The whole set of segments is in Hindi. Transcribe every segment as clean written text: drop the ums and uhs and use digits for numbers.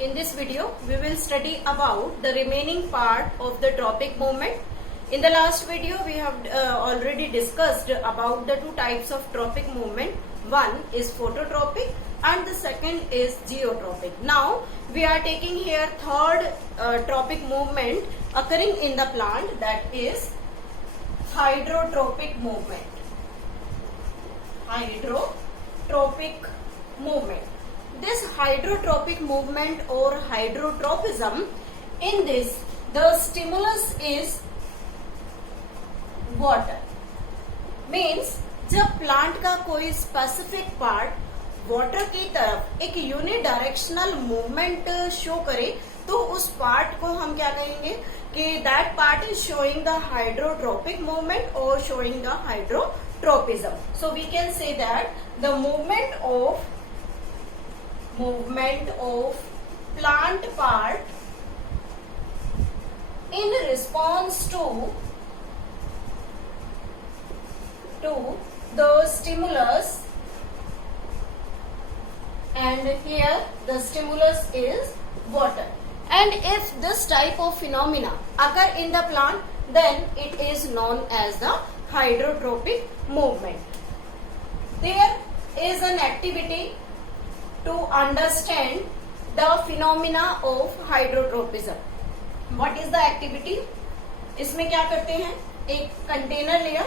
In this video, we will study about the remaining part of the tropic movement. In the last video, we have already discussed about the two types of tropic movement. One is phototropic and the second is geotropic. Now, we are taking here third tropic movement occurring in the plant, that is hydrotropic movement. Hydrotropic movement. This hydrotropic movement or hydrotropism, in this the stimulus is water. Means जब प्लांट का कोई स्पेसिफिक पार्ट वाटर की तरफ एक यूनिडायरेक्शनल मूवमेंट शो करे तो उस पार्ट को हम क्या कहेंगे कि that part is showing the hydrotropic movement और showing the hydrotropism. So we can say that the movement of plant part in response to the stimulus, and here the stimulus is water. And if this type of phenomena occur in the plant, then it is known as the hydrotropic movement. There is an activity to understand the phenomena of hydrotropism. What is the activity? इसमें क्या करते हैं, एक कंटेनर लिया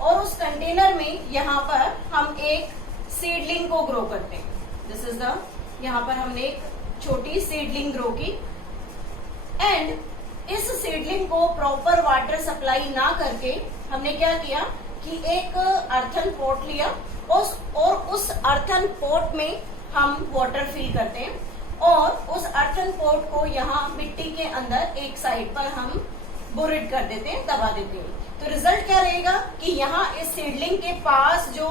और उस कंटेनर में यहाँ पर हम एक सीडलिंग को ग्रो करते हैं. दिस इज द, यहाँ पर हमने एक छोटी सीडलिंग ग्रो की एंड इस सीडलिंग को प्रॉपर वाटर सप्लाई ना करके हमने क्या किया कि एक अर्थन पॉट लिया और उस अर्थन पॉट में हम वाटर फिल करते हैं और उस अर्थन पॉट को यहाँ मिट्टी के अंदर एक साइड पर हम बुरिड कर देते हैं, दबा देते हैं. तो रिजल्ट क्या रहेगा कि यहाँ इस सीडलिंग के पास जो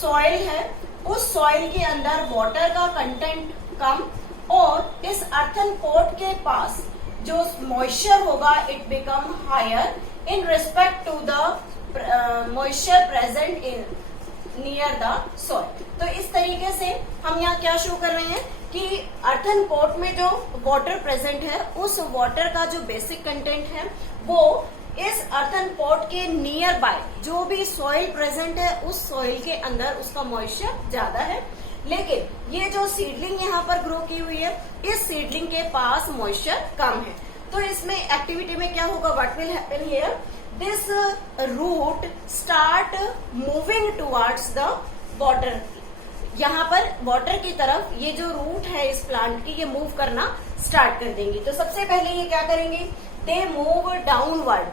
सॉइल है उस सॉइल के अंदर वाटर का कंटेंट कम और इस अर्थन पॉट के पास जो मॉइस्चर होगा it become higher in respect to the moisture present in near the soil. तो इस तरीके से हम यहाँ क्या शो कर रहे हैं कि अर्थन पॉट में जो वाटर प्रेजेंट है उस वाटर का जो बेसिक कंटेंट है वो इस अर्थन पॉट के नियर बाय जो भी सॉइल प्रेजेंट है उस सॉइल के अंदर उसका मॉइस्चर ज्यादा है. लेकिन ये जो सीडलिंग यहाँ पर ग्रो की हुई है इस सीडलिंग के पास मॉइस्चर कम है. तो इसमें एक्टिविटी में क्या होगा, what will happen here, this root start moving towards the water. यहाँ पर वाटर की तरफ ये जो रूट है इस प्लांट की ये मूव करना स्टार्ट कर देंगी. तो सबसे पहले ये क्या करेंगे, they move downward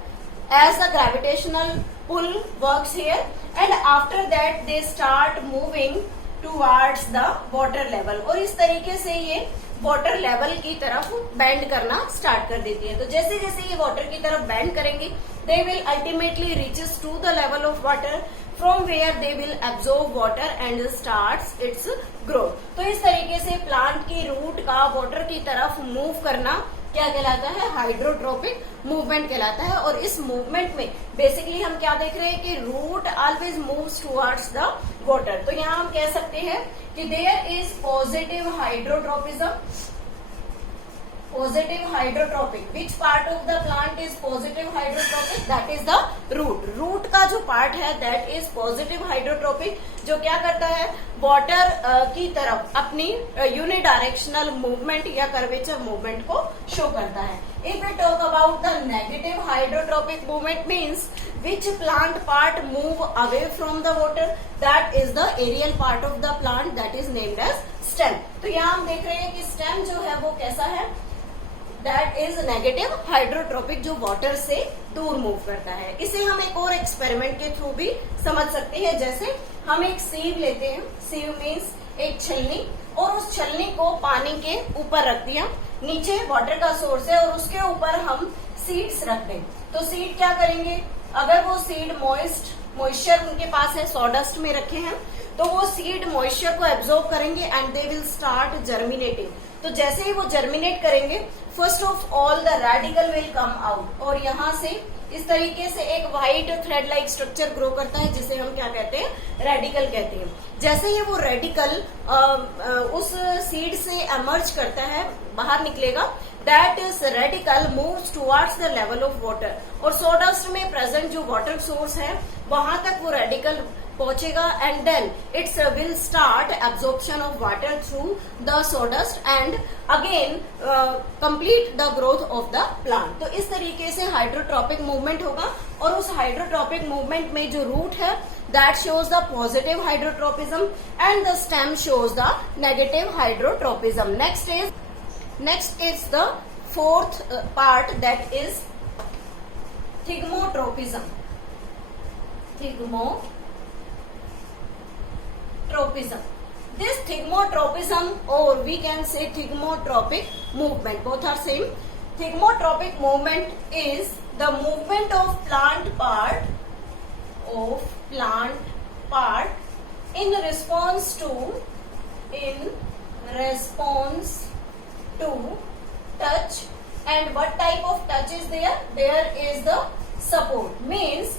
as the gravitational pull works here and after that they start moving towards the water level. और इस तरीके से ये वाटर लेवल की तरफ बेंड करना स्टार्ट कर देती है. तो जैसे जैसे ये वाटर की तरफ बेंड करेंगी they will ultimately reaches to the level of water from where they will absorb water and starts its growth. तो इस तरीके से प्लांट की रूट का वाटर की तरफ मूव करना क्या कहलाता है, हाइड्रोट्रोपिक मूवमेंट कहलाता है. और इस मूवमेंट में बेसिकली हम क्या देख रहे हैं कि root always moves towards the water. तो यहाँ हम कह सकते हैं कि there is positive hydrotropism. Positive hydrotropic. Which part of the plant is positive hydrotropic? That is the root. Root का जो part है that is positive hydrotropic, जो क्या करता है, water की तरफ अपनी unidirectional movement या curvature movement को show करता है. If we talk about the negative hydrotropic movement means which plant part move away from the water, that is the aerial part of the plant that is named as stem. तो यहाँ हम देख रहे हैं कि stem जो है वो कैसा है, दैट इज नेगेटिव हाइड्रोट्रोपिक, जो वाटर से दूर मूव करता है. इसे हम एक और एक्सपेरिमेंट के थ्रू भी समझ सकते हैं. जैसे हम एक सीव लेते हैं, सीव मीन्स एक छलनी, और उस छलनी को पानी के ऊपर रख दिया, नीचे वाटर का सोर्स है और उसके ऊपर हम सीड्स रख दें. तो सीड क्या करेंगे, अगर वो सीड मॉइस्चर उनके पास है, सॉडस्ट में रखे हैं, तो वो सीड मॉइस्चर को एब्जॉर्ब करेंगे and they will start germinating. तो जैसे ही वो जर्मिनेट करेंगे, first of all the radical will come out, और यहाँ से इस तरीके से एक white thread like structure grow करता है जिसे हम क्या कहते हैं, रेडिकल कहते हैं। जैसे ही वो रेडिकल उस सीड से एमर्ज करता है, बाहर निकलेगा, that is radical moves towards the level of water, और सॉडस्ट में प्रेजेंट जो वाटर सोर्स है वहां तक वो रेडिकल पहुंचेगा and then it's will start absorption of water through the sawdust and again complete the growth of the plant. तो इस तरीके से हाइड्रोट्रॉपिक मूवमेंट होगा, और उस हाइड्रोट्रॉपिक मूवमेंट में जो रूट है that shows the positive hydrotropism and the stem shows the negative hydrotropism. Next is the fourth part that is thigmotropism. This thigmotropism, or we can say thigmotropic movement, both are same. Thigmotropic movement is the movement of plant part in response to touch. And what type of touch is there? There is the support, means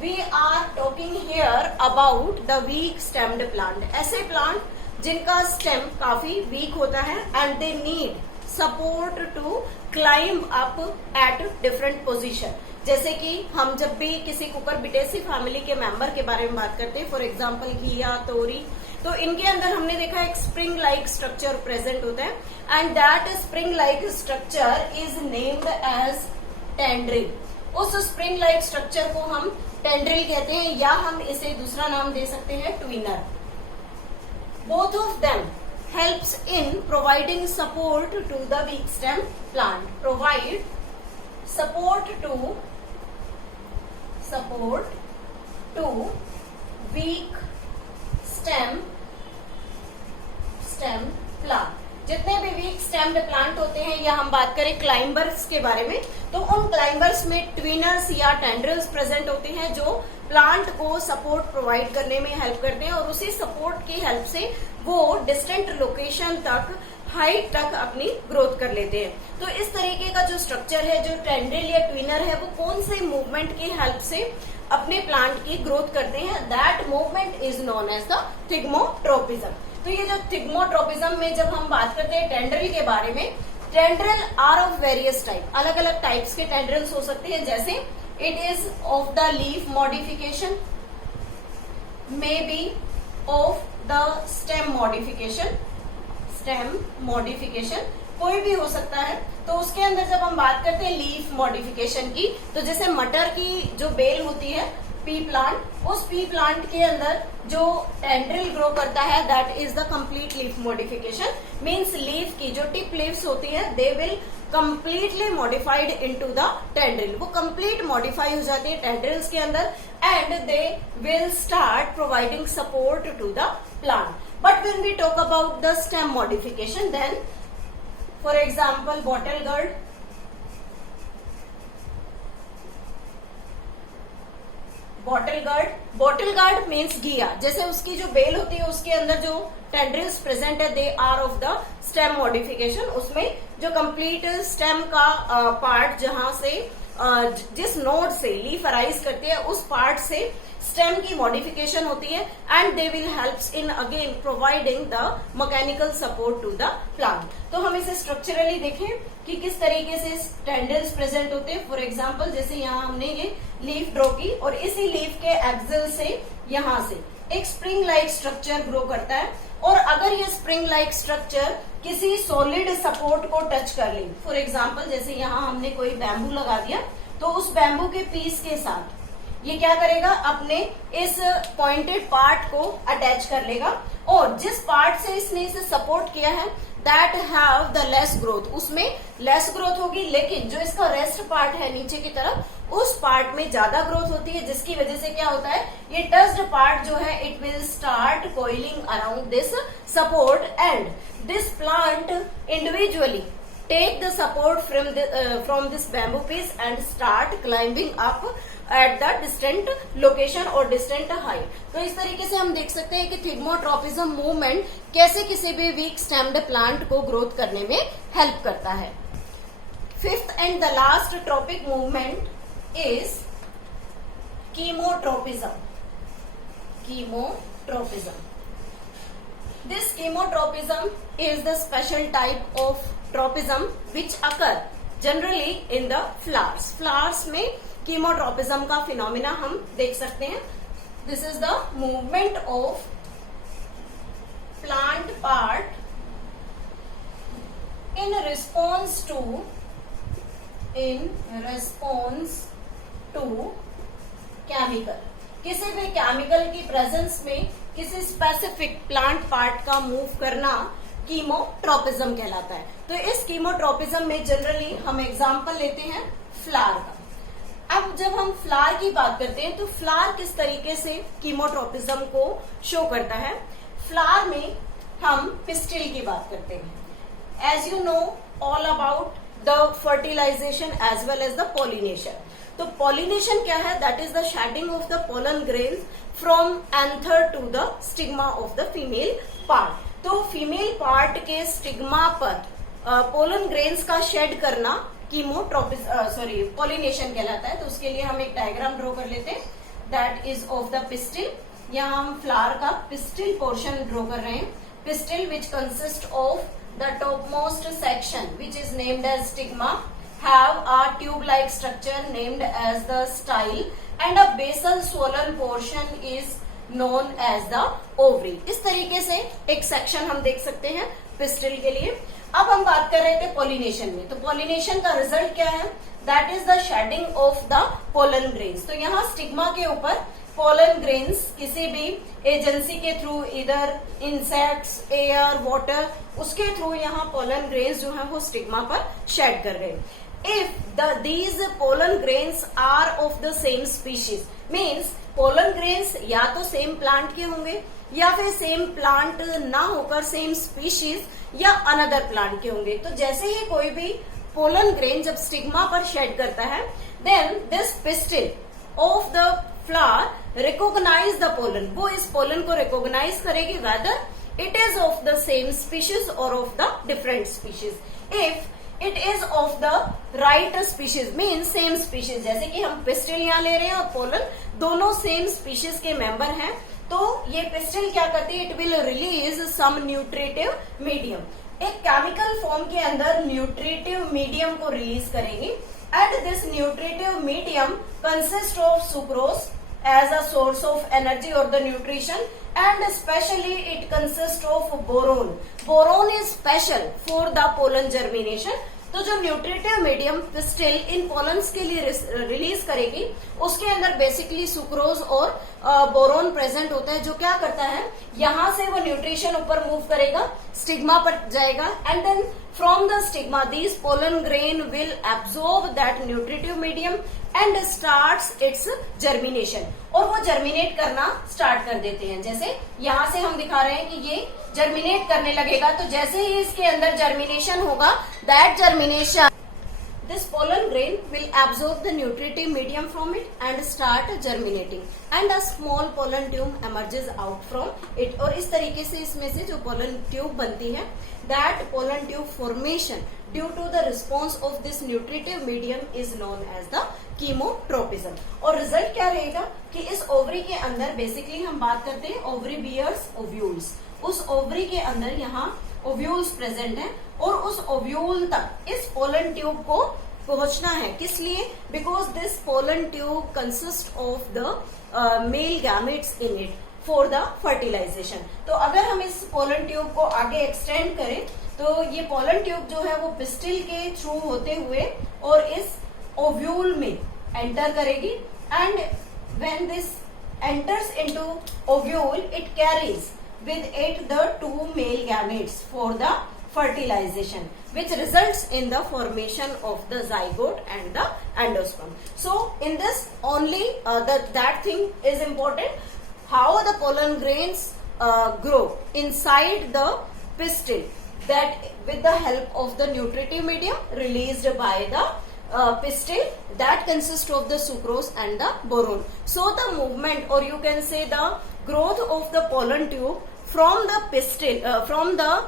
we are talking here about the weak stemmed plant. ऐसे प्लांट जिनका स्टेम काफी वीक होता है and they need support to climb up at different position. जैसे कि हम जब भी किसी कुकुरबिटेसी फैमिली के मेंबर के बारे में बात करते हैं, फॉर एग्जांपल घिया, तोरी, तो इनके अंदर हमने देखा एक स्प्रिंग लाइक स्ट्रक्चर प्रेजेंट होता है and that spring like structure is named as tendril. उस स्प्रिंग लाइक स्ट्रक्चर को हम टेंड्रिल कहते हैं, या हम इसे दूसरा नाम दे सकते हैं twiner. Both of them helps in providing support to the weak stem plant, provide support to weak stem plant. जितने भी वीक स्टेम्ड प्लांट होते हैं, या हम बात करें क्लाइंबर्स के बारे में, तो उन क्लाइंबर्स में ट्विनर्स या टेंड्रिल्स प्रेजेंट होते हैं जो प्लांट को सपोर्ट प्रोवाइड करने में हेल्प करते हैं, और उसी सपोर्ट की हेल्प से वो डिस्टेंट लोकेशन तक, हाइट तक अपनी ग्रोथ कर लेते हैं। तो इस तरीके का जो स्ट्रक्चर है, जो टेंड्रिल या ट्विनर है, वो कौन से मूवमेंट की हेल्प से अपने प्लांट की ग्रोथ करते हैं, that movement is known as the thigmotropism. तो ये जो थिग्मोट्रोपिज्म में जब हम बात करते हैं टेंड्रिल के बारे में, tendril are of various type, अलग अलग टाइप्स के टेंड्रिल्स हो सकते हैं, जैसे it is of the leaf modification, may be of the stem modification, कोई भी हो सकता है। तो उसके अंदर जब हम बात करते हैं लीफ मॉडिफिकेशन की, तो जैसे मटर की जो बेल होती है, पी प्लांट, उस पी प्लांट के अंदर जो टेंड्रिल ग्रो करता है that is the complete leaf modification. Means leaf की जो टिप लीव्स होती है they will completely modified into the tendril, वो कंप्लीट मॉडिफाई हो जाती है टेंड्रिल्स के अंदर and they will start providing support to the plant. But when we talk about the stem modification, then for example bottle gourd means घिया, जैसे उसकी जो बेल होती है उसके अंदर जो टेंड्रिल्स प्रेजेंट है they are of the stem modification. उसमें जो कंप्लीट स्टेम का पार्ट, जहां से जिस नोड से लीफ अराइज करती है उस पार्ट से स्टेम की मॉडिफिकेशन होती है and they will helps in again providing the mechanical support to the plant. तो हम इसे स्ट्रक्चरली देखें कि किस तरीके से टेंड्रिल्स प्रेजेंट होते हैं। फॉर एग्जांपल जैसे यहाँ हमने ये लीफ ड्रॉ की और इसी लीफ के एक्सिल से यहाँ से एक स्प्रिंग लाइक स्ट्रक्चर ग्रो करता है, और अगर ये स्प्रिंग लाइक स्ट्रक्चर किसी सॉलिड सपोर्ट को टच कर ले, फॉर एग्जांपल जैसे यहाँ हमने कोई बैम्बू लगा दिया, तो उस बैम्बू के पीस के साथ ये क्या करेगा, अपने इस पॉइंटेड पार्ट को अटैच कर लेगा, और जिस पार्ट से इसने इसे सपोर्ट किया है that have the less growth, उसमें लेस ग्रोथ होगी, लेकिन जो इसका रेस्ट पार्ट है नीचे की तरफ उस पार्ट में ज्यादा ग्रोथ होती है, जिसकी वजह से क्या होता है, ये टच्ड पार्ट जो है it will start coiling around this support and this plant individually take the support from this bamboo piece and start climbing up at the distant location और डिस्टेंट हाइट। तो इस तरीके से हम देख सकते हैं कि थिगमोट्रोपिज्म मूवमेंट कैसे किसी भी वीक स्टेम्ड प्लांट को ग्रोथ करने में हेल्प करता है। Fifth and the last tropic movement is chemotropism. Chemotropism, this chemotropism is the special type of tropism which occur generally in the flowers. Flowers में chemotropism का फिनोमिना हम देख सकते हैं। This is the movement of plant part in response to chemical. किसी भी केमिकल की प्रेजेंस में किसी स्पेसिफिक प्लांट पार्ट का मूव करना कीमोट्रोपिज्म कहलाता है। तो इस कीमोट्रोपिज्म में जनरली हम एग्जांपल लेते हैं फ्लावर का। अब जब हम फ्लावर की बात करते हैं तो फ्लावर किस तरीके से कीमोट्रोपिज्म को शो करता है। फ्लावर में हम पिस्टिल की बात करते हैं। As you know all about the fertilisation as well as the pollination. तो पॉलिनेशन क्या है? That is the shedding of the pollen grains from anther to the stigma of the female part. तो फीमेल पार्ट के स्टिग्मा पर पोलन ग्रेन्स का शेड करना पॉलिनेशन कहलाता है। तो उसके लिए हम एक डायग्राम ड्रॉ कर लेते हैं। That is of the pistil. यहाँ हम फ्लावर का पिस्टिल पोर्शन ड्रॉ कर रहे हैं। Pistil which consist of the topmost section which is named as stigma have a tube-like structure named as the style and a basal swollen portion is known as the ovary। इस तरीके से एक सेक्शन हम देख सकते हैं पिस्टिल के लिए। अब हम बात कर रहे थे पॉलिनेशन में। तो पॉलिनेशन का रिजल्ट क्या है? That is the shedding of the pollen grains. तो यहाँ स्टिग्मा के ऊपर पोलन ग्रेन्स किसी भी एजेंसी के थ्रू, इधर इंसेक्ट्स, एयर, वाटर, उसके थ्रू यहाँ पोलन ग्रेन्स जो है वो स्टिग्मा पर शेड कर रहे हैं। If these pollen grains are of the same species, means pollen grains या तो सेम प्लांट के होंगे या फिर सेम प्लांट ना होकर सेम स्पीशीज या अनदर प्लांट के होंगे। तो जैसे ही कोई भी पोलन ग्रेन जब स्टिग्मा पर शेड करता है, then this pistil of the flower recognize the pollen. वो इस पोलन को रिकॉग्नाइज करेगी whether it is of the same species or of the different species. If it is of the right species mean same species, जैसे कि हम पिस्टिल यहाँ ले रहे हैं और पोलन दोनों सेम स्पीशीज के मेंबर हैं, तो ये पिस्टिल क्या करती है? It will release some nutritive medium. एक केमिकल फॉर्म के अंदर न्यूट्रिटिव मीडियम को रिलीज करेगी and this nutritive medium consist of sucrose as a source of energy or the nutrition, and especially it consists of boron. Boron is special for the pollen germination. तो जो न्यूट्रिटिव मीडियम पिस्टिल इन पोलन्स के लिए रिलीज करेगी, उसके अंदर बेसिकली सुक्रोज और बोरोन प्रेजेंट होता है, जो क्या करता है यहां से वो न्यूट्रिशन ऊपर मूव करेगा, स्टिग्मा पर जाएगा and then from the stigma this pollen grain will absorb that nutritive medium and starts its germination. और वो जर्मिनेट करना स्टार्ट कर देते हैं। जैसे यहां से हम दिखा रहे हैं कि ये जर्मिनेट करने लगेगा, तो जैसे ही इसके अंदर जर्मिनेशन होगा, that germination this pollen grain will absorb the nutritive medium from it and start germinating and a small pollen tube emerges out from it। और इस तरीके से इसमें से जो pollen tube बनती है, that pollen tube formation due to the response of this nutritive medium is known as the chemotropism। और रिजल्ट क्या रहेगा कि इस ओवरी के अंदर बेसिकली हम बात करते हैं ओवरी बियर्स ओव्यूल्स। उस ओवरी के अंदर यहाँ ओव्यूल्स प्रेजेंट हैं और उस ओव्यूल तक इस पोलन ट्यूब को पहुंचना है। किस लिए? Because this pollen tube consist of the male gametes in it for the fertilization. तो अगर हम इस पोलन ट्यूब को आगे एक्सटेंड करें तो ये पोलन ट्यूब जो है वो पिस्टिल के थ्रू होते हुए और इस ओव्यूल में एंटर करेगी and when this enters into ovule it carries with it the two male gametes for the fertilization, which results in the formation of the zygote and the endosperm. So in this only that thing is important, how the pollen grains grow inside the pistil, that with the help of the nutritive medium released by the pistil that consists of the sucrose and the boron. So the movement, or you can say the growth of the pollen tube from the pistil, from the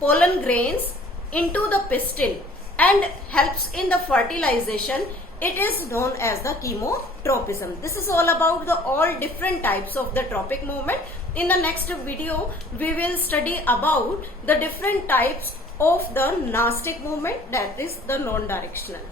pollen grains into the pistil and helps in the fertilization, it is known as the chemotropism. This is all about the all different types of the tropic movement. In the next video, we will study about the different types of the nastic movement, that is the non-directional.